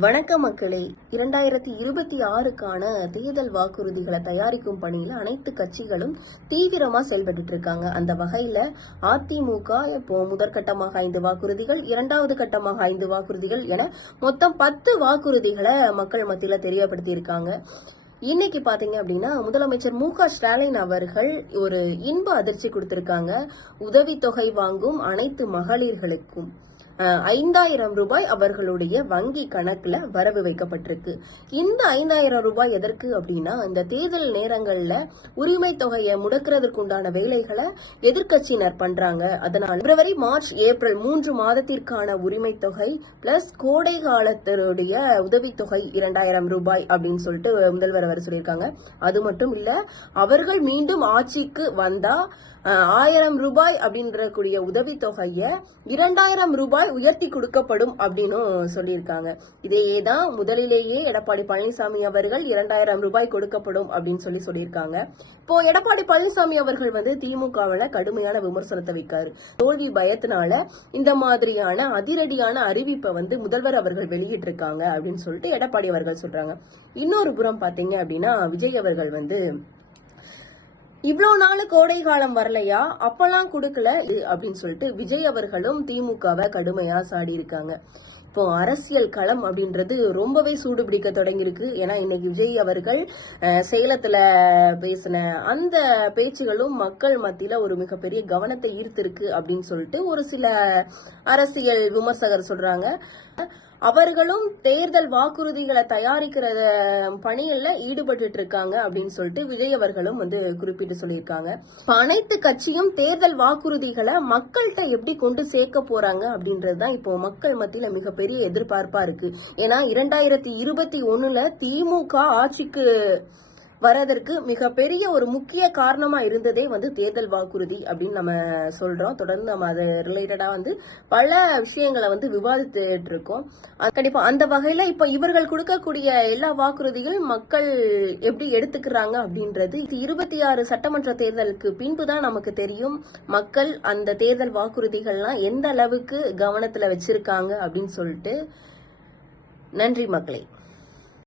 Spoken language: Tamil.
வணக்கம் மக்களே. 2026க்கான தேர்தல் வாக்குறுதிகளை தயாரிக்கும் பணியில அனைத்து கட்சிகளும் தீவிரமா செயல்பட்டு இருக்காங்க. அந்த வகையில அதிமுக இப்போ முதற்கட்டமாக 5 வாக்குறுதிகள், இரண்டாவது கட்டமாக 5 வாக்குறுதிகள் என மொத்தம் 10 வாக்குறுதிகளை மக்கள் மத்தியில தெரியப்படுத்தி இருக்காங்க. இன்னைக்கு பாத்தீங்க அப்படின்னா முதலமைச்சர் மு.க.ஸ்டாலின் அவர்கள் ஒரு இன்ப அதிர்ச்சி கொடுத்திருக்காங்க. உதவித்தொகை வாங்கும் அனைத்து மகளிர்களுக்கும் 5,000 ரூபாய் அவர்களுடைய வங்கி கணக்குல வரவு வைக்கப்பட்டிருக்கு. இந்த 5,000 ரூபாய் எதற்கு அப்படின்னா, இந்த தேர்தல் நேரங்கள்ல உரிமை தொகையை முடக்கிறதுக்கு உண்டான வேலைகளை எதிர்கட்சியினர் பண்றாங்க. அதனால பிப்ரவரி, மார்ச், ஏப்ரல் 3 மாதத்திற்கான உரிமை தொகை பிளஸ் கோடை காலத்தினுடைய உதவித்தொகை 2,000 ரூபாய் அப்படின்னு சொல்லிட்டு முதல்வர் அவர் சொல்லியிருக்காங்க. அது மட்டும் இல்ல, அவர்கள் மீண்டும் ஆட்சிக்கு வந்தா 1,000 ரூபாய் அப்படின்ற கூடிய உதவித்தொகைய 2,000 ரூபாய் உயர்த்தி கொடுக்கப்படும் அப்படின்னு சொல்லியிருக்காங்க. இதையேதான் முதலிலேயே எடப்பாடி பழனிசாமி அவர்கள் 2,000 ரூபாய் கொடுக்கப்படும் அப்படின்னு சொல்லியிருக்காங்க. இப்போ எடப்பாடி பழனிசாமி அவர்கள் திமுகவில கடுமையான விமர்சனத்தை வைக்காரு. தோல்வி பயத்தினால இந்த மாதிரியான அதிரடியான அறிவிப்பை முதல்வர் அவர்கள் வெளியிட்டு இருக்காங்க அப்படின்னு சொல்லிட்டு எடப்பாடி அவர்கள் சொல்றாங்க. இன்னொரு புறம் பாத்தீங்க அப்படின்னா, விஜய் அவர்கள் இவ்வளவு நாள் கோடை காலம் வரலையா, அப்பெல்லாம் கொடுக்கல அப்படின்னு சொல்லிட்டு விஜய் அவர்களும் திமுகவை கடுமையா சாடி இருக்காங்க. இப்போ அரசியல் களம் அப்படின்றது ரொம்பவே சூடு பிடிக்க தொடங்கியிருக்கு. ஏன்னா இன்னைக்கு விஜய் அவர்கள் சேலத்துல பேசின அந்த பேச்சுகளும் மக்கள் மத்தியில ஒரு மிகப்பெரிய கவனத்தை ஈர்த்திருக்கு அப்படின்னு சொல்லிட்டு ஒரு சில அரசியல் விமர்சகர் சொல்றாங்க. அவர்களும் தேர்தல் வாக்குறுதிகளை தயாரிக்கிற பணிகள்ல ஈடுபட்டு இருக்காங்க அப்படின்னு சொல்லிட்டு விஜய் அவர்களும் குறிப்பிட்டு சொல்லியிருக்காங்க. அனைத்து கட்சியும் தேர்தல் வாக்குறுதிகளை மக்கள்கிட்ட எப்படி கொண்டு சேர்க்க போறாங்க அப்படின்றதுதான் இப்போ மக்கள் மத்தியில மிகப்பெரிய எதிர்பார்ப்பா இருக்கு. ஏன்னா 2021ல திமுக ஆட்சிக்கு வரதற்கு மிகப்பெரிய ஒரு முக்கிய காரணமா இருந்ததே தேர்தல் வாக்குறுதி அப்படின்னு நம்ம சொல்றோம். தொடர்ந்து நம்ம அது ரிலேட்டடா பல விஷயங்களை விவாதித்துட்டு இருக்கோம். கண்டிப்பா அந்த வகையில இப்ப இவர்கள் கொடுக்கக்கூடிய எல்லா வாக்குறுதிகள் மக்கள் எப்படி எடுத்துக்கிறாங்க அப்படின்றது 26 சட்டமன்ற தேர்தலுக்கு பின்புதான் நமக்கு தெரியும். மக்கள் அந்த தேர்தல் வாக்குறுதிகள்லாம் எந்த அளவுக்கு கவனத்துல வச்சிருக்காங்க அப்படின்னு சொல்லிட்டு. நன்றி மக்களே.